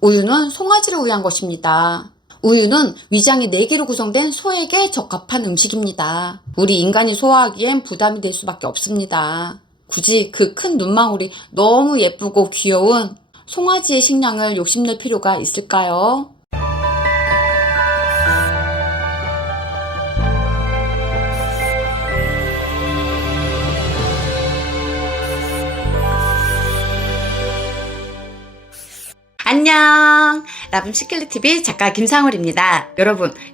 우유는 송아지를 위한 것입니다. 우유는 위장이 4개로 구성된 소에게 적합한 음식입니다. 우리 인간이 소화하기엔 부담이 될 수밖에 없습니다. 굳이 그 큰 눈망울이 너무 예쁘고 귀여운 송아지의 식량을 욕심낼 필요가 있을까요? 안녕! 라붐시클릿TV 작가 김상울입니다.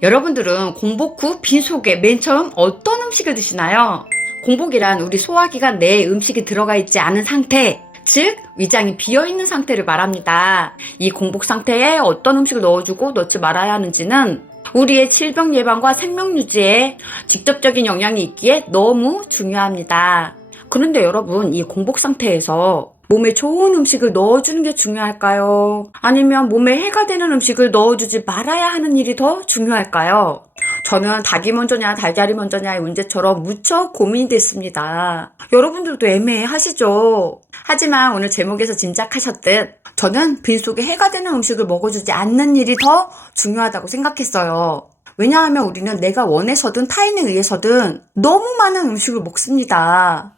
여러분들은 공복 후 빈속에 맨 처음 어떤 음식을 드시나요? 공복이란 우리 소화기관 내에 음식이 들어가 있지 않은 상태, 즉 위장이 비어있는 상태를 말합니다. 이 공복 상태에 어떤 음식을 넣어주고 넣지 말아야 하는지는 우리의 질병 예방과 생명 유지에 직접적인 영향이 있기에 너무 중요합니다. 그런데 여러분, 이 공복 상태에서 몸에 좋은 음식을 넣어주는 게 중요할까요? 아니면 몸에 해가 되는 음식을 넣어주지 말아야 하는 일이 더 중요할까요? 저는 닭이 먼저냐 달걀이 먼저냐의 문제처럼 무척 고민이 됐습니다. 여러분들도 애매하시죠? 하지만 오늘 제목에서 짐작하셨듯 저는 빈속에 해가 되는 음식을 먹어주지 않는 일이 더 중요하다고 생각했어요. 왜냐하면 우리는 내가 원해서든 타인에 의해서든 너무 많은 음식을 먹습니다.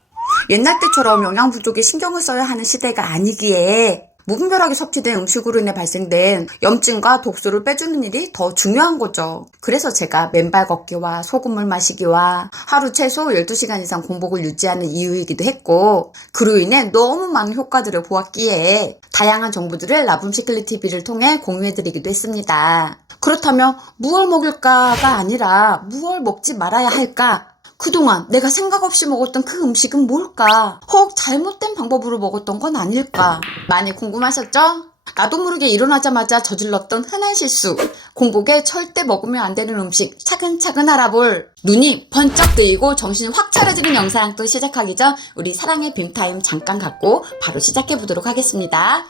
옛날 때처럼 영양 부족에 신경을 써야 하는 시대가 아니기에 무분별하게 섭취된 음식으로 인해 발생된 염증과 독소를 빼주는 일이 더 중요한 거죠. 그래서 제가 맨발 걷기와 소금물 마시기와 하루 최소 12시간 이상 공복을 유지하는 이유이기도 했고, 그로 인해 너무 많은 효과들을 보았기에 다양한 정보들을 라붐시클릿TV를 통해 공유해드리기도 했습니다. 그렇다면 무얼 먹을까가 아니라 무얼 먹지 말아야 할까? 그동안 내가 생각 없이 먹었던 그 음식은 뭘까? 혹 잘못된 방법으로 먹었던 건 아닐까? 많이 궁금하셨죠? 나도 모르게 일어나자마자 저질렀던 흔한 실수. 공복에 절대 먹으면 안 되는 음식 차근차근 알아볼 눈이 번쩍 뜨이고 정신이 확 차려지는 영상 또 시작하기 전 우리 사랑의 빔타임 잠깐 갖고 바로 시작해보도록 하겠습니다.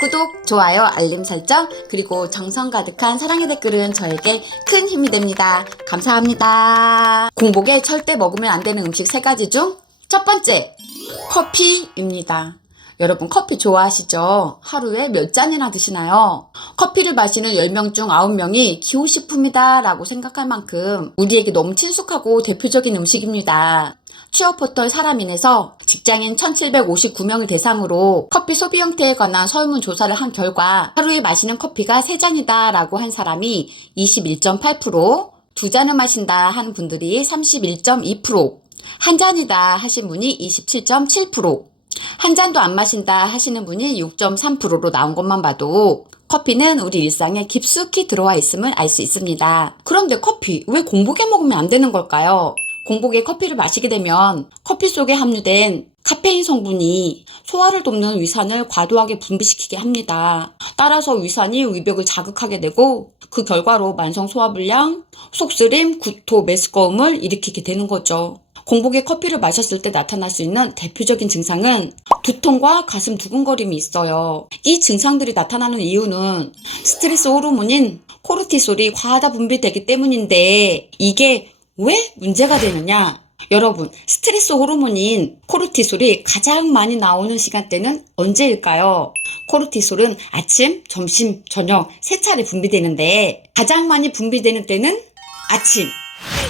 구독, 좋아요, 알림 설정, 그리고 정성 가득한 사랑의 댓글은 저에게 큰 힘이 됩니다. 감사합니다. 공복에 절대 먹으면 안 되는 음식 3가지 중 첫 번째, 커피입니다. 여러분 커피 좋아하시죠? 하루에 몇 잔이나 드시나요? 커피를 마시는 10명 중 9명이 기호식품이다 라고 생각할 만큼 우리에게 너무 친숙하고 대표적인 음식입니다. 취업포털 사람인에서 직장인 1759명을 대상으로 커피 소비 형태에 관한 설문조사를 한 결과 하루에 마시는 커피가 3잔이다 라고 한 사람이 21.8%, 2잔을 마신다 하는 분들이 31.2%, 한 잔이다 하신 분이 27.7%, 한 잔도 안 마신다 하시는 분이 6.3%로 나온 것만 봐도 커피는 우리 일상에 깊숙이 들어와 있음을 알 수 있습니다. 그런데 커피 왜 공복에 먹으면 안 되는 걸까요? 공복에 커피를 마시게 되면 커피 속에 함유된 카페인 성분이 소화를 돕는 위산을 과도하게 분비시키게 합니다. 따라서 위산이 위벽을 자극하게 되고 그 결과로 만성 소화불량, 속쓰림, 구토, 메스꺼움을 일으키게 되는 거죠. 공복에 커피를 마셨을 때 나타날 수 있는 대표적인 증상은 두통과 가슴 두근거림이 있어요. 이 증상들이 나타나는 이유는 스트레스 호르몬인 코르티솔이 과다 분비되기 때문인데 이게 왜 문제가 되느냐? 여러분, 스트레스 호르몬인 코르티솔이 가장 많이 나오는 시간대는 언제일까요? 코르티솔은 아침, 점심, 저녁 3차례 분비되는데 가장 많이 분비되는 때는 아침,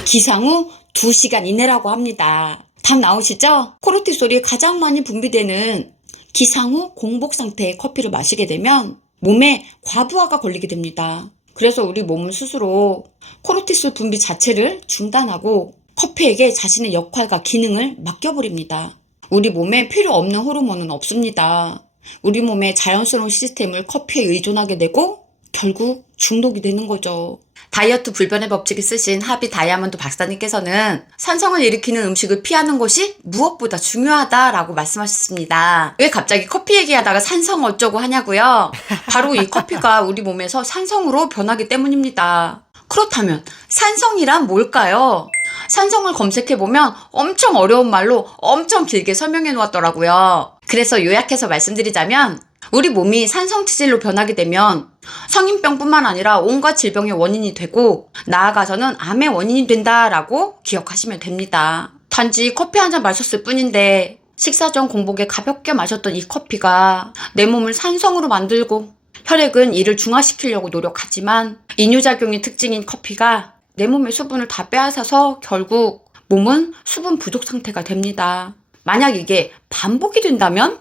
기상 후 2시간 이내라고 합니다. 답 나오시죠? 코르티솔이 가장 많이 분비되는 기상 후 공복 상태의 커피를 마시게 되면 몸에 과부하가 걸리게 됩니다. 그래서 우리 몸은 스스로 코르티솔 분비 자체를 중단하고 커피에게 자신의 역할과 기능을 맡겨버립니다. 우리 몸에 필요 없는 호르몬은 없습니다. 우리 몸의 자연스러운 시스템을 커피에 의존하게 되고 결국 중독이 되는 거죠. 다이어트 불변의 법칙을 쓰신 하비 다이아몬드 박사님께서는 산성을 일으키는 음식을 피하는 것이 무엇보다 중요하다라고 말씀하셨습니다. 왜 갑자기 커피 얘기하다가 산성 어쩌고 하냐고요? 바로 이 커피가 우리 몸에서 산성으로 변하기 때문입니다. 그렇다면 산성이란 뭘까요? 산성을 검색해보면 엄청 어려운 말로 엄청 길게 설명해 놓았더라고요. 그래서 요약해서 말씀드리자면 우리 몸이 산성체질로 변하게 되면 성인병뿐만 아니라 온갖 질병의 원인이 되고 나아가서는 암의 원인이 된다라고 기억하시면 됩니다. 단지 커피 한 잔 마셨을 뿐인데 식사 전 공복에 가볍게 마셨던 이 커피가 내 몸을 산성으로 만들고 혈액은 이를 중화시키려고 노력하지만 이뇨작용의 특징인 커피가 내 몸의 수분을 다 빼앗아서 결국 몸은 수분 부족 상태가 됩니다. 만약 이게 반복이 된다면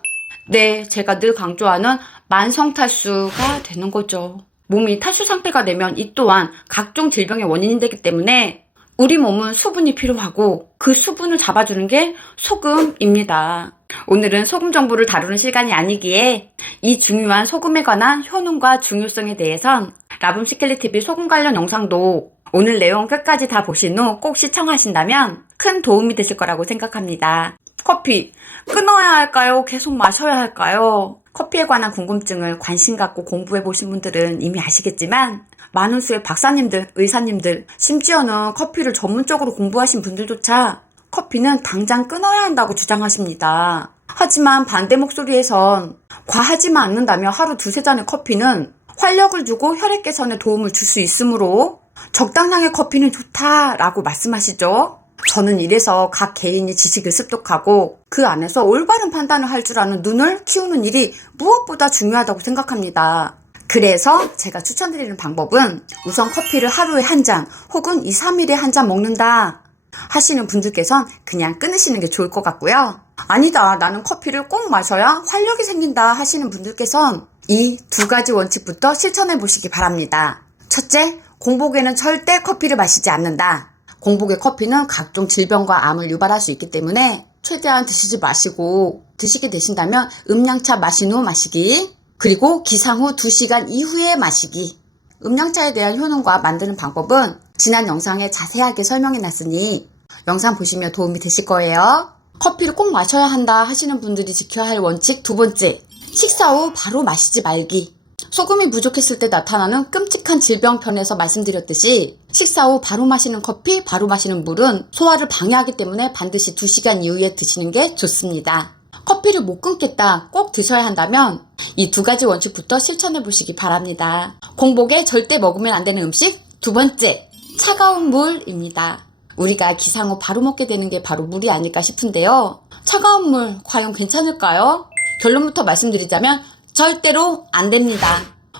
네, 제가 늘 강조하는 만성 탈수가 되는 거죠. 몸이 탈수 상태가 되면 이 또한 각종 질병의 원인이 되기 때문에 우리 몸은 수분이 필요하고 그 수분을 잡아주는 게 소금입니다. 오늘은 소금 정보를 다루는 시간이 아니기에 이 중요한 소금에 관한 효능과 중요성에 대해선 라붐시켈리TV 소금 관련 영상도 오늘 내용 끝까지 다 보신 후 꼭 시청하신다면 큰 도움이 되실 거라고 생각합니다. 커피 끊어야 할까요? 계속 마셔야 할까요? 커피에 관한 궁금증을 관심 갖고 공부해 보신 분들은 이미 아시겠지만 많은 수의 박사님들, 의사님들, 심지어는 커피를 전문적으로 공부하신 분들조차 커피는 당장 끊어야 한다고 주장하십니다. 하지만 반대 목소리에선 과하지만 않는다며 하루 두세 잔의 커피는 활력을 주고 혈액 개선에 도움을 줄 수 있으므로 적당량의 커피는 좋다라고 말씀하시죠. 저는 이래서 각 개인이 지식을 습득하고 그 안에서 올바른 판단을 할 줄 아는 눈을 키우는 일이 무엇보다 중요하다고 생각합니다. 그래서 제가 추천드리는 방법은 우선 커피를 하루에 한 잔 혹은 2, 3일에 한 잔 먹는다 하시는 분들께선 그냥 끊으시는 게 좋을 것 같고요. 아니다, 나는 커피를 꼭 마셔야 활력이 생긴다 하시는 분들께선 이 두 가지 원칙부터 실천해 보시기 바랍니다. 첫째, 공복에는 절대 커피를 마시지 않는다. 공복의 커피는 각종 질병과 암을 유발할 수 있기 때문에 최대한 드시지 마시고 드시게 되신다면 음량차 마신 후 마시기, 그리고 기상 후 2시간 이후에 마시기. 음량차에 대한 효능과 만드는 방법은 지난 영상에 자세하게 설명해 놨으니 영상 보시면 도움이 되실 거예요. 커피를 꼭 마셔야 한다 하시는 분들이 지켜야 할 원칙 두 번째, 식사 후 바로 마시지 말기. 소금이 부족했을 때 나타나는 끔찍한 질병편에서 말씀드렸듯이 식사 후 바로 마시는 커피, 바로 마시는 물은 소화를 방해하기 때문에 반드시 2시간 이후에 드시는 게 좋습니다. 커피를 못 끊겠다, 꼭 드셔야 한다면 이 두 가지 원칙부터 실천해 보시기 바랍니다. 공복에 절대 먹으면 안 되는 음식 두 번째, 차가운 물입니다. 우리가 기상 후 바로 먹게 되는 게 바로 물이 아닐까 싶은데요. 차가운 물 과연 괜찮을까요? 결론부터 말씀드리자면 절대로 안 됩니다.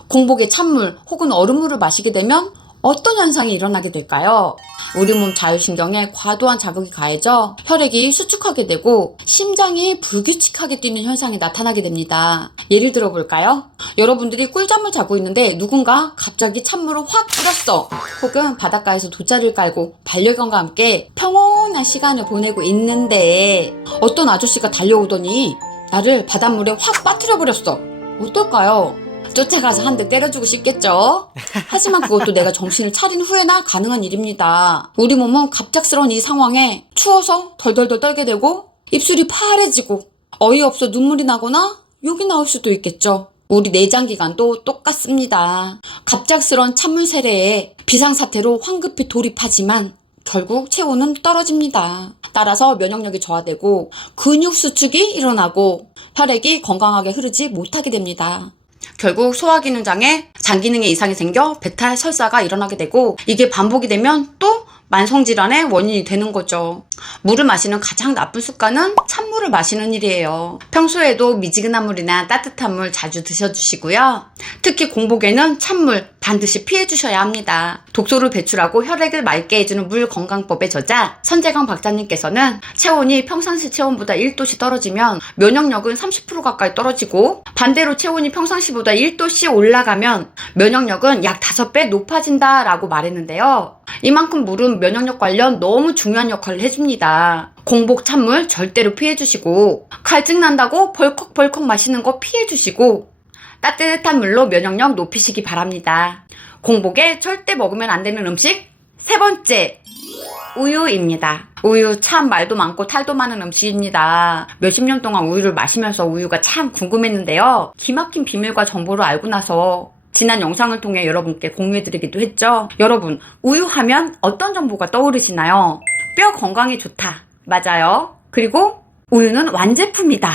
공복에 찬물 혹은 얼음물을 마시게 되면 어떤 현상이 일어나게 될까요? 우리 몸 자율신경에 과도한 자극이 가해져 혈액이 수축하게 되고 심장이 불규칙하게 뛰는 현상이 나타나게 됩니다. 예를 들어 볼까요? 여러분들이 꿀잠을 자고 있는데 누군가 갑자기 찬물을 확 뿌렸어. 혹은 바닷가에서 돗자리를 깔고 반려견과 함께 평온한 시간을 보내고 있는데 어떤 아저씨가 달려오더니 나를 바닷물에 확 빠뜨려 버렸어. 어떨까요? 쫓아가서 한 대 때려주고 싶겠죠? 하지만 그것도 내가 정신을 차린 후에나 가능한 일입니다. 우리 몸은 갑작스러운 이 상황에 추워서 덜덜덜 떨게 되고 입술이 파래지고 어이없어 눈물이 나거나 욕이 나올 수도 있겠죠. 우리 내장기관도 똑같습니다. 갑작스러운 찬물 세례에 비상사태로 황급히 돌입하지만 결국 체온은 떨어집니다. 따라서 면역력이 저하되고 근육 수축이 일어나고 혈액이 건강하게 흐르지 못하게 됩니다. 결국 소화기능장애, 장기능에 이상이 생겨 배탈, 설사가 일어나게 되고 이게 반복이 되면 또 만성질환의 원인이 되는 거죠. 물을 마시는 가장 나쁜 습관은 찬물을 마시는 일이에요. 평소에도 미지근한 물이나 따뜻한 물 자주 드셔주시고요. 특히 공복에는 찬물 반드시 피해주셔야 합니다. 독소를 배출하고 혈액을 맑게 해주는 물 건강법의 저자 선재강 박사님께서는 체온이 평상시 체온보다 1도씩 떨어지면 면역력은 30% 가까이 떨어지고 반대로 체온이 평상시보다 1도씩 올라가면 면역력은 약 5배 높아진다라고 말했는데요. 이만큼 물은 면역력 관련 너무 중요한 역할을 해줍니다. 공복 찬물 절대로 피해주시고 갈증 난다고 벌컥벌컥 마시는 거 피해주시고 따뜻한 물로 면역력 높이시기 바랍니다. 공복에 절대 먹으면 안 되는 음식 세 번째, 우유입니다. 우유 참 말도 많고 탈도 많은 음식입니다. 몇십 년 동안 우유를 마시면서 우유가 참 궁금했는데요. 기막힌 비밀과 정보를 알고 나서 지난 영상을 통해 여러분께 공유해드리기도 했죠. 여러분, 우유 하면 어떤 정보가 떠오르시나요? 뼈 건강에 좋다. 맞아요. 그리고 우유는 완제품이다.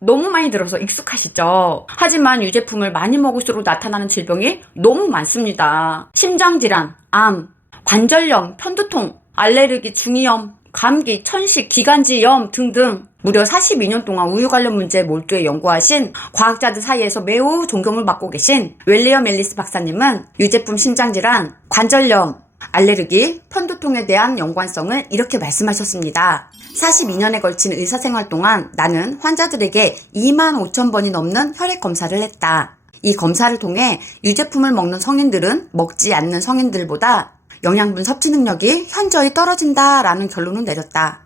너무 많이 들어서 익숙하시죠? 하지만 유제품을 많이 먹을수록 나타나는 질병이 너무 많습니다. 심장질환, 암, 관절염, 편두통, 알레르기, 중이염, 감기, 천식, 기관지염 등등 무려 42년 동안 우유 관련 문제에 몰두해 연구하신 과학자들 사이에서 매우 존경을 받고 계신 웰리엄 앨리스 박사님은 유제품 심장질환, 관절염, 알레르기, 편두통에 대한 연관성을 이렇게 말씀하셨습니다. 42년에 걸친 의사생활 동안 나는 환자들에게 25,000번이 넘는 혈액 검사를 했다. 이 검사를 통해 유제품을 먹는 성인들은 먹지 않는 성인들보다 영양분 섭취 능력이 현저히 떨어진다라는 결론을 내렸다.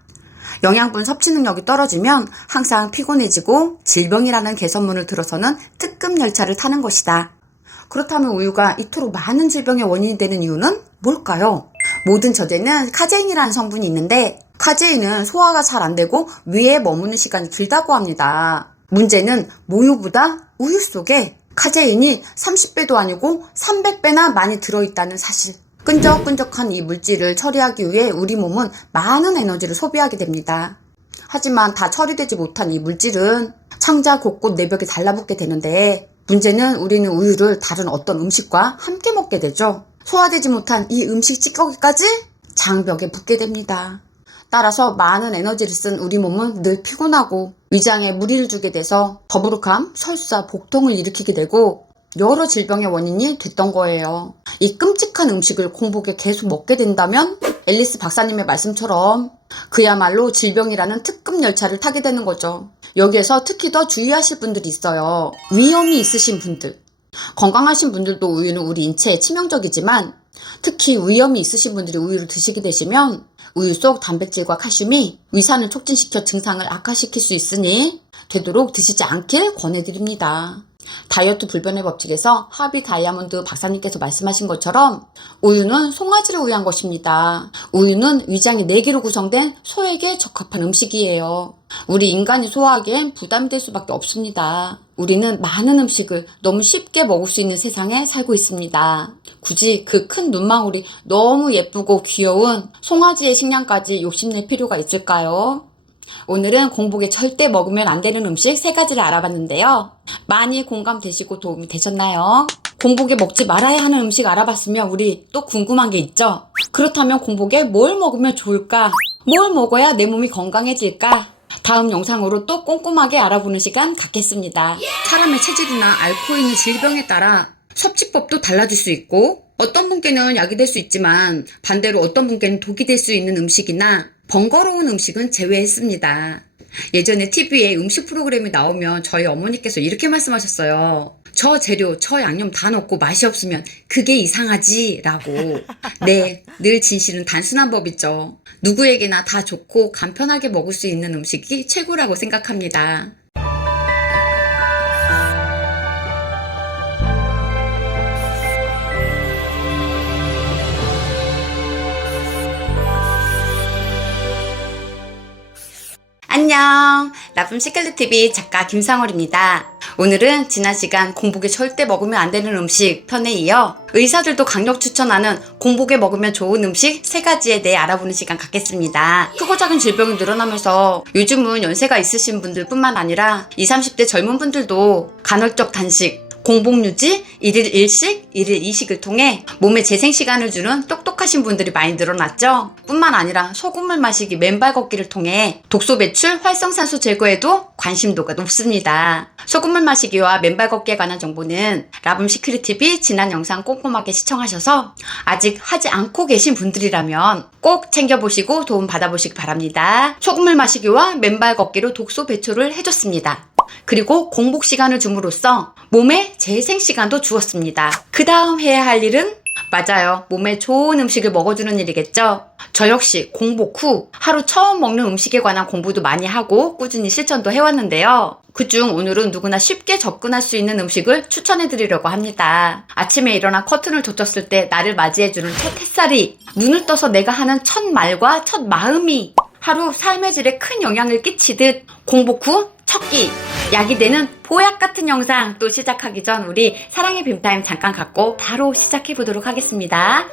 영양분 섭취 능력이 떨어지면 항상 피곤해지고 질병이라는 개선문을 들어서는 특급 열차를 타는 것이다. 그렇다면 우유가 이토록 많은 질병의 원인이 되는 이유는 뭘까요? 모든 젖에는 카제인이라는 성분이 있는데 카제인은 소화가 잘 안 되고 위에 머무는 시간이 길다고 합니다. 문제는 모유보다 우유 속에 카제인이 30배도 아니고 300배나 많이 들어있다는 사실. 끈적끈적한 이 물질을 처리하기 위해 우리 몸은 많은 에너지를 소비하게 됩니다. 하지만 다 처리되지 못한 이 물질은 창자 곳곳 내벽에 달라붙게 되는데 문제는 우리는 우유를 다른 어떤 음식과 함께 먹게 되죠. 소화되지 못한 이 음식 찌꺼기까지 장벽에 붙게 됩니다. 따라서 많은 에너지를 쓴 우리 몸은 늘 피곤하고 위장에 무리를 주게 돼서 더부룩함, 설사, 복통을 일으키게 되고 여러 질병의 원인이 됐던 거예요. 이 끔찍한 음식을 공복에 계속 먹게 된다면 앨리스 박사님의 말씀처럼 그야말로 질병이라는 특급 열차를 타게 되는 거죠. 여기에서 특히 더 주의하실 분들이 있어요. 위험이 있으신 분들. 건강하신 분들도 우유는 우리 인체에 치명적이지만 특히 위험이 있으신 분들이 우유를 드시게 되시면 우유 속 단백질과 칼슘이 위산을 촉진시켜 증상을 악화시킬 수 있으니 되도록 드시지 않길 권해드립니다. 다이어트 불변의 법칙에서 하비 다이아몬드 박사님께서 말씀하신 것처럼 우유는 송아지를 위한 것입니다. 우유는 위장이 4개로 구성된 소에게 적합한 음식이에요. 우리 인간이 소화하기엔 부담이 될 수밖에 없습니다. 우리는 많은 음식을 너무 쉽게 먹을 수 있는 세상에 살고 있습니다. 굳이 그 큰 눈망울이 너무 예쁘고 귀여운 송아지의 식량까지 욕심낼 필요가 있을까요? 오늘은 공복에 절대 먹으면 안 되는 음식 3가지를 알아봤는데요. 많이 공감되시고 도움이 되셨나요? 공복에 먹지 말아야 하는 음식 알아봤으면 우리 또 궁금한 게 있죠? 그렇다면 공복에 뭘 먹으면 좋을까? 뭘 먹어야 내 몸이 건강해질까? 다음 영상으로 또 꼼꼼하게 알아보는 시간 갖겠습니다. 사람의 체질이나 앓고 있는 질병에 따라 섭취법도 달라질 수 있고 어떤 분께는 약이 될 수 있지만 반대로 어떤 분께는 독이 될 수 있는 음식이나 번거로운 음식은 제외했습니다. 예전에 TV에 음식 프로그램이 나오면 저희 어머니께서 이렇게 말씀하셨어요. 저 재료, 저 양념 다 넣고 맛이 없으면 그게 이상하지 라고. 네, 늘 진실은 단순한 법이죠. 누구에게나 다 좋고 간편하게 먹을 수 있는 음식이 최고라고 생각합니다. 안녕, 나쁜 시클릿TV 작가 김상월입니다. 오늘은 지난 시간 공복에 절대 먹으면 안 되는 음식 편에 이어 의사들도 강력 추천하는 공복에 먹으면 좋은 음식 3가지에 대해 알아보는 시간 갖겠습니다. 크고 작은 질병이 늘어나면서 요즘은 연세가 있으신 분들 뿐만 아니라 20, 30대 젊은 분들도 간헐적 단식, 공복유지, 1일 1식, 1일 2식을 통해 몸에 재생시간을 주는 똑똑하신 분들이 많이 늘어났죠. 뿐만 아니라 소금물 마시기, 맨발 걷기를 통해 독소 배출, 활성산소 제거에도 관심도가 높습니다. 소금물 마시기와 맨발 걷기에 관한 정보는 라붐 시크릿TV 지난 영상 꼼꼼하게 시청하셔서 아직 하지 않고 계신 분들이라면 꼭 챙겨보시고 도움 받아보시기 바랍니다. 소금물 마시기와 맨발 걷기로 독소 배출을 해줬습니다. 그리고 공복 시간을 줌으로써 몸에 재생 시간도 주었습니다. 그 다음 해야 할 일은 맞아요. 몸에 좋은 음식을 먹어주는 일이겠죠. 저 역시 공복 후 하루 처음 먹는 음식에 관한 공부도 많이 하고 꾸준히 실천도 해왔는데요. 그중 오늘은 누구나 쉽게 접근할 수 있는 음식을 추천해드리려고 합니다. 아침에 일어나 커튼을 젖혔을 때 나를 맞이해주는 첫 햇살이, 눈을 떠서 내가 하는 첫 말과 첫 마음이 하루 삶의 질에 큰 영향을 끼치듯 공복 후 첫 끼, 약이 되는 보약 같은 영상 또 시작하기 전 우리 사랑의 빔타임 잠깐 갖고 바로 시작해보도록 하겠습니다.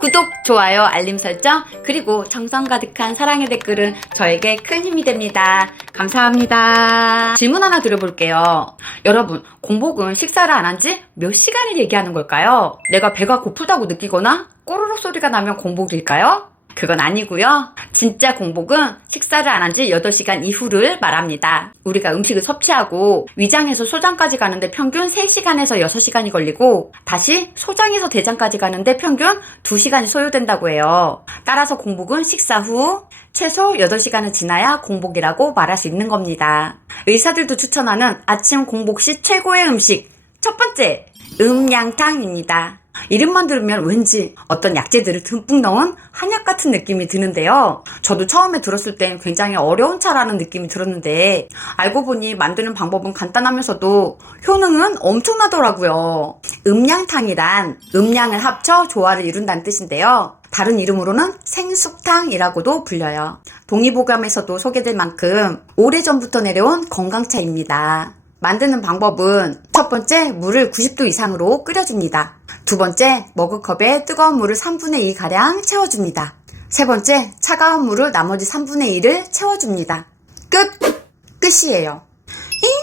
구독, 좋아요, 알림 설정, 그리고 정성 가득한 사랑의 댓글은 저에게 큰 힘이 됩니다. 감사합니다. 질문 하나 드려볼게요. 여러분, 공복은 식사를 안 한 지 몇 시간을 얘기하는 걸까요? 내가 배가 고프다고 느끼거나 꼬르륵 소리가 나면 공복일까요? 그건 아니고요. 진짜 공복은 식사를 안 한 지 8시간 이후를 말합니다. 우리가 음식을 섭취하고 위장에서 소장까지 가는데 평균 3시간에서 6시간이 걸리고 다시 소장에서 대장까지 가는데 평균 2시간이 소요된다고 해요. 따라서 공복은 식사 후 최소 8시간을 지나야 공복이라고 말할 수 있는 겁니다. 의사들도 추천하는 아침 공복 시 최고의 음식 첫 번째, 음양탕입니다. 이름만 들으면 왠지 어떤 약재들을 듬뿍 넣은 한약 같은 느낌이 드는데요. 저도 처음에 들었을 땐 굉장히 어려운 차라는 느낌이 들었는데 알고 보니 만드는 방법은 간단하면서도 효능은 엄청나더라고요. 음양탕이란 음양을 합쳐 조화를 이룬다는 뜻인데요. 다른 이름으로는 생숙탕이라고도 불려요. 동의보감에서도 소개될 만큼 오래전부터 내려온 건강차입니다. 만드는 방법은 첫 번째, 물을 90도 이상으로 끓여줍니다. 두 번째, 머그컵에 뜨거운 물을 3분의 2가량 채워줍니다. 세 번째, 차가운 물을 나머지 3분의 1을 채워줍니다. 끝이에요.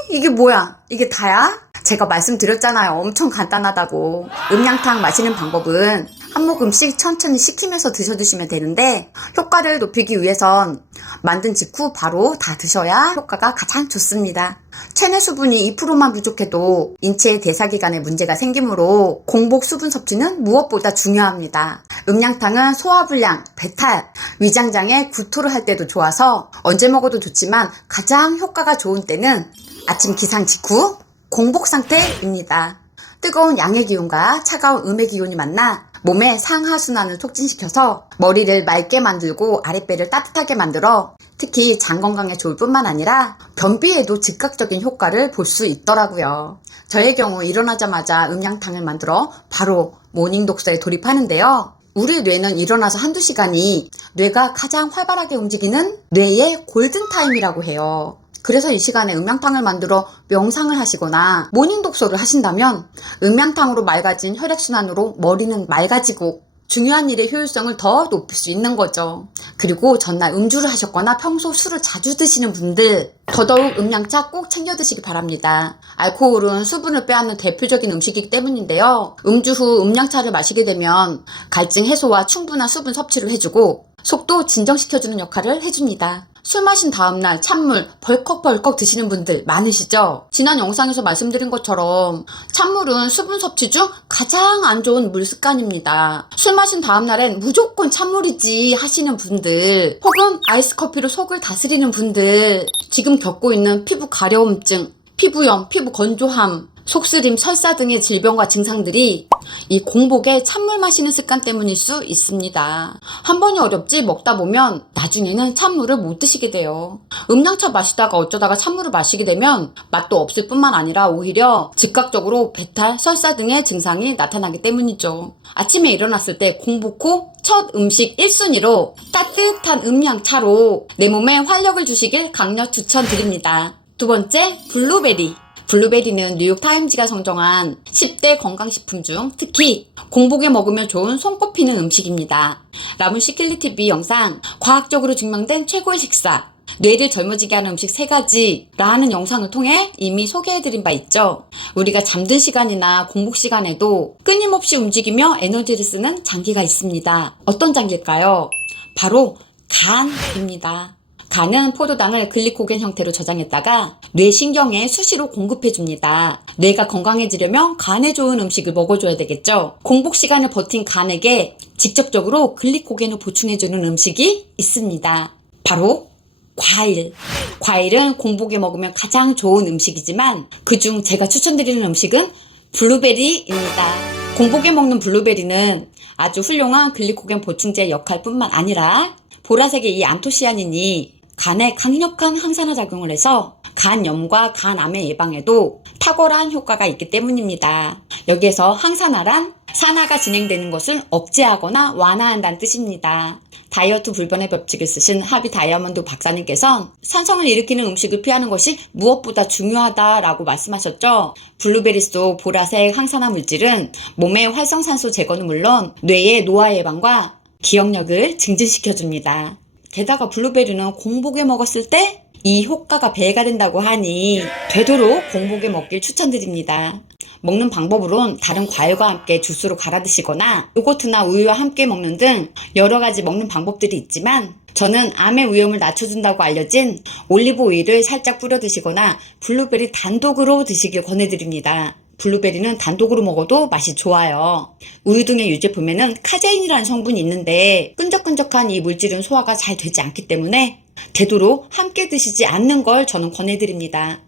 이게 뭐야? 이게 다야? 제가 말씀드렸잖아요. 엄청 간단하다고. 음양탕 마시는 방법은 한 모금씩 천천히 식히면서 드셔주시면 되는데 효과를 높이기 위해선 만든 직후 바로 다 드셔야 효과가 가장 좋습니다. 체내 수분이 2%만 부족해도 인체의 대사기관에 문제가 생기므로 공복 수분 섭취는 무엇보다 중요합니다. 음양탕은 소화불량, 배탈, 위장장애, 구토를 할 때도 좋아서 언제 먹어도 좋지만 가장 효과가 좋은 때는 아침 기상 직후 공복 상태입니다. 뜨거운 양의 기운과 차가운 음의 기운이 만나 몸의 상하순환을 촉진시켜서 머리를 맑게 만들고 아랫배를 따뜻하게 만들어 특히 장 건강에 좋을 뿐만 아니라 변비에도 즉각적인 효과를 볼 수 있더라고요. 저의 경우 일어나자마자 음양탕을 만들어 바로 모닝 독서에 돌입하는데요. 우리 뇌는 일어나서 한두 시간이 뇌가 가장 활발하게 움직이는 뇌의 골든타임이라고 해요. 그래서 이 시간에 음양탕을 만들어 명상을 하시거나 모닝 독서를 하신다면 음양탕으로 맑아진 혈액순환으로 머리는 맑아지고 중요한 일의 효율성을 더 높일 수 있는 거죠. 그리고 전날 음주를 하셨거나 평소 술을 자주 드시는 분들 더더욱 음양차 꼭 챙겨 드시기 바랍니다. 알코올은 수분을 빼앗는 대표적인 음식이기 때문인데요. 음주 후 음양차를 마시게 되면 갈증 해소와 충분한 수분 섭취를 해주고 속도 진정시켜주는 역할을 해줍니다. 술 마신 다음날 찬물 벌컥벌컥 드시는 분들 많으시죠? 지난 영상에서 말씀드린 것처럼 찬물은 수분 섭취 중 가장 안 좋은 물 습관입니다. 술 마신 다음날엔 무조건 찬물이지 하시는 분들, 혹은 아이스커피로 속을 다스리는 분들, 지금 겪고 있는 피부 가려움증, 피부염, 피부 건조함, 속쓰림, 설사 등의 질병과 증상들이 이 공복에 찬물 마시는 습관 때문일 수 있습니다. 한 번이 어렵지 먹다 보면 나중에는 찬물을 못 드시게 돼요. 음량차 마시다가 어쩌다가 찬물을 마시게 되면 맛도 없을 뿐만 아니라 오히려 즉각적으로 배탈, 설사 등의 증상이 나타나기 때문이죠. 아침에 일어났을 때 공복 후 첫 음식 1순위로 따뜻한 음량차로 내 몸에 활력을 주시길 강력 추천드립니다. 두 번째, 블루베리. 블루베리는 뉴욕타임즈가 선정한 10대 건강식품 중 특히 공복에 먹으면 좋은 손꼽히는 음식입니다. 라문 시킬리 TV 영상 과학적으로 증명된 최고의 식사, 뇌를 젊어지게 하는 음식 3가지라 하는 영상을 통해 이미 소개해드린 바 있죠. 우리가 잠든 시간이나 공복 시간에도 끊임없이 움직이며 에너지를 쓰는 장기가 있습니다. 어떤 장기일까요? 바로 간입니다. 간은 포도당을 글리코겐 형태로 저장했다가 뇌신경에 수시로 공급해줍니다. 뇌가 건강해지려면 간에 좋은 음식을 먹어줘야 되겠죠. 공복 시간을 버틴 간에게 직접적으로 글리코겐을 보충해주는 음식이 있습니다. 바로 과일. 과일은 공복에 먹으면 가장 좋은 음식이지만 그중 제가 추천드리는 음식은 블루베리입니다. 공복에 먹는 블루베리는 아주 훌륭한 글리코겐 보충제 역할 뿐만 아니라 보라색의 이 안토시아닌이 간에 강력한 항산화 작용을 해서 간염과 간암의 예방에도 탁월한 효과가 있기 때문입니다. 여기에서 항산화란 산화가 진행되는 것을 억제하거나 완화한다는 뜻입니다. 다이어트 불변의 법칙을 쓰신 하비 다이아몬드 박사님께서는 산성을 일으키는 음식을 피하는 것이 무엇보다 중요하다라고 말씀하셨죠. 블루베리 속 보라색 항산화 물질은 몸의 활성산소 제거는 물론 뇌의 노화 예방과 기억력을 증진시켜줍니다. 게다가 블루베리는 공복에 먹었을 때 이 효과가 배가 된다고 하니 되도록 공복에 먹길 추천드립니다. 먹는 방법으론 다른 과일과 함께 주스로 갈아 드시거나 요거트나 우유와 함께 먹는 등 여러 가지 먹는 방법들이 있지만 저는 암의 위험을 낮춰준다고 알려진 올리브 오일을 살짝 뿌려 드시거나 블루베리 단독으로 드시길 권해드립니다. 블루베리는 단독으로 먹어도 맛이 좋아요. 우유 등의 유제품에는 카제인이라는 성분이 있는데 끈적끈적한 이 물질은 소화가 잘 되지 않기 때문에 되도록 함께 드시지 않는 걸 저는 권해드립니다.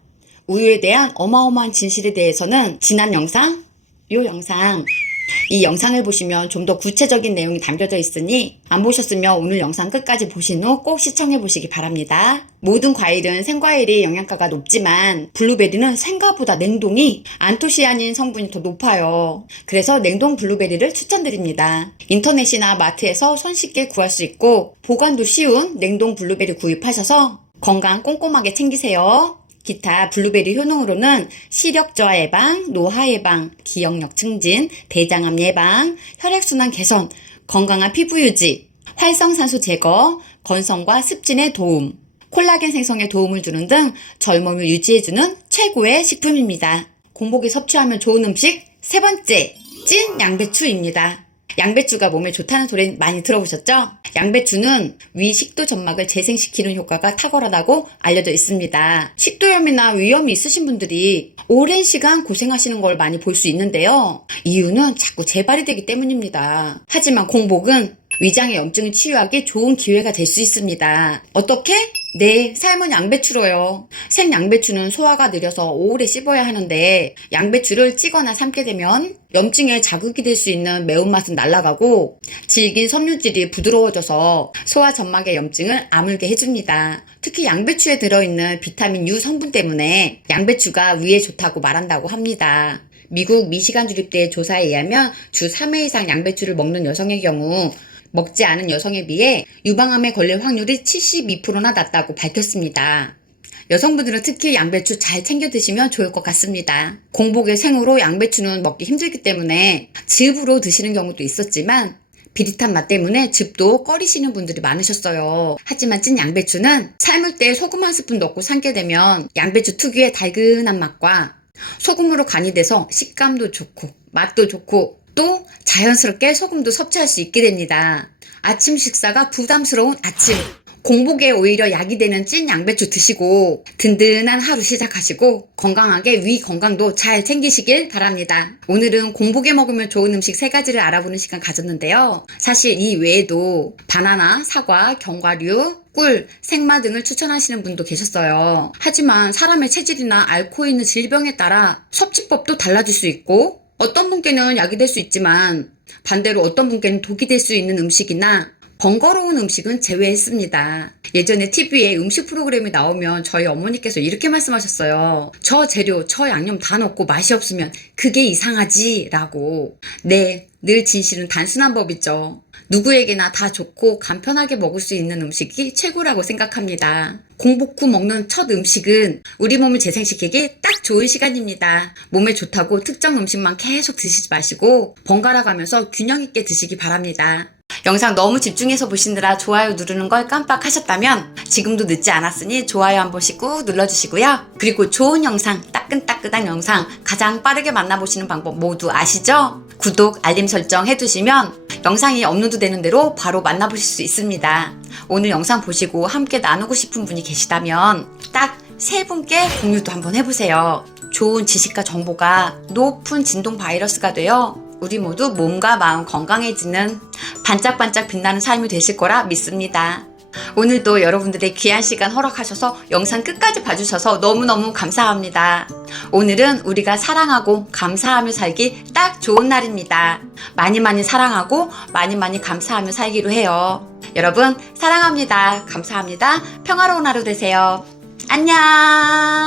우유에 대한 어마어마한 진실에 대해서는 지난 영상, 이 영상을 보시면 좀 더 구체적인 내용이 담겨져 있으니 안 보셨으면 오늘 영상 끝까지 보신 후 꼭 시청해 보시기 바랍니다. 모든 과일은 생과일이 영양가가 높지만 블루베리는 생과보다 냉동이 안토시아닌 성분이 더 높아요. 그래서 냉동 블루베리를 추천드립니다. 인터넷이나 마트에서 손쉽게 구할 수 있고 보관도 쉬운 냉동 블루베리 구입하셔서 건강 꼼꼼하게 챙기세요. 기타 블루베리 효능으로는 시력 저하 예방, 노화 예방, 기억력 증진, 대장암 예방, 혈액순환 개선, 건강한 피부 유지, 활성산소 제거, 건성과 습진에 도움, 콜라겐 생성에 도움을 주는 등 젊음을 유지해주는 최고의 식품입니다. 공복에 섭취하면 좋은 음식 세 번째, 찐 양배추입니다. 양배추가 몸에 좋다는 소리 많이 들어보셨죠? 양배추는 위 식도 점막을 재생시키는 효과가 탁월하다고 알려져 있습니다. 식도염이나 위염이 있으신 분들이 오랜 시간 고생하시는 걸 많이 볼 수 있는데요. 이유는 자꾸 재발이 되기 때문입니다. 하지만 공복은 위장의 염증을 치유하기 좋은 기회가 될 수 있습니다. 어떻게? 네, 삶은 양배추로요. 생 양배추는 소화가 느려서 오래 씹어야 하는데 양배추를 찌거나 삶게 되면 염증에 자극이 될 수 있는 매운맛은 날아가고 질긴 섬유질이 부드러워져서 소화 점막의 염증을 아물게 해줍니다. 특히 양배추에 들어있는 비타민 U 성분 때문에 양배추가 위에 좋다고 말한다고 합니다. 미국 미시간 주립대의 조사에 의하면 주 3회 이상 양배추를 먹는 여성의 경우 먹지 않은 여성에 비해 유방암에 걸릴 확률이 72%나 낮다고 밝혔습니다. 여성분들은 특히 양배추 잘 챙겨 드시면 좋을 것 같습니다. 공복에 생으로 양배추는 먹기 힘들기 때문에 즙으로 드시는 경우도 있었지만 비릿한 맛 때문에 즙도 꺼리시는 분들이 많으셨어요. 하지만 찐 양배추는 삶을 때 소금 한 스푼 넣고 삶게 되면 양배추 특유의 달근한 맛과 소금으로 간이 돼서 식감도 좋고 맛도 좋고 또 자연스럽게 소금도 섭취할 수 있게 됩니다. 아침 식사가 부담스러운 아침, 공복에 오히려 약이 되는 찐 양배추 드시고 든든한 하루 시작하시고 건강하게 위 건강도 잘 챙기시길 바랍니다. 오늘은 공복에 먹으면 좋은 음식 3가지를 알아보는 시간 가졌는데요. 사실 이 외에도 바나나, 사과, 견과류, 꿀, 생마 등을 추천하시는 분도 계셨어요. 하지만 사람의 체질이나 앓고 있는 질병에 따라 섭취법도 달라질 수 있고 어떤 분께는 약이 될 수 있지만 반대로 어떤 분께는 독이 될 수 있는 음식이나 번거로운 음식은 제외했습니다. 예전에 TV에 음식 프로그램이 나오면 저희 어머니께서 이렇게 말씀하셨어요. 저 재료, 저 양념 다 넣고 맛이 없으면 그게 이상하지 라고. 네, 늘 진실은 단순한 법이죠. 누구에게나 다 좋고 간편하게 먹을 수 있는 음식이 최고라고 생각합니다. 공복 후 먹는 첫 음식은 우리 몸을 재생시키기 딱 좋은 시간입니다. 몸에 좋다고 특정 음식만 계속 드시지 마시고 번갈아 가면서 균형 있게 드시기 바랍니다. 영상 너무 집중해서 보시느라 좋아요 누르는 걸 깜빡하셨다면 지금도 늦지 않았으니 좋아요 한 번씩 꾹 눌러주시고요. 그리고 좋은 영상, 따끈따끈한 영상 가장 빠르게 만나보시는 방법 모두 아시죠? 구독, 알림 설정 해두시면 영상이 업로드 되는 대로 바로 만나보실 수 있습니다. 오늘 영상 보시고 함께 나누고 싶은 분이 계시다면 딱 3분께 공유도 한번 해보세요. 좋은 지식과 정보가 높은 진동 바이러스가 되어 우리 모두 몸과 마음 건강해지는 반짝반짝 빛나는 삶이 되실 거라 믿습니다. 오늘도 여러분들의 귀한 시간 허락하셔서 영상 끝까지 봐주셔서 너무너무 감사합니다. 오늘은 우리가 사랑하고 감사하며 살기 딱 좋은 날입니다. 많이 사랑하고 많이 감사하며 살기로 해요. 여러분 사랑합니다. 감사합니다. 평화로운 하루 되세요. 안녕.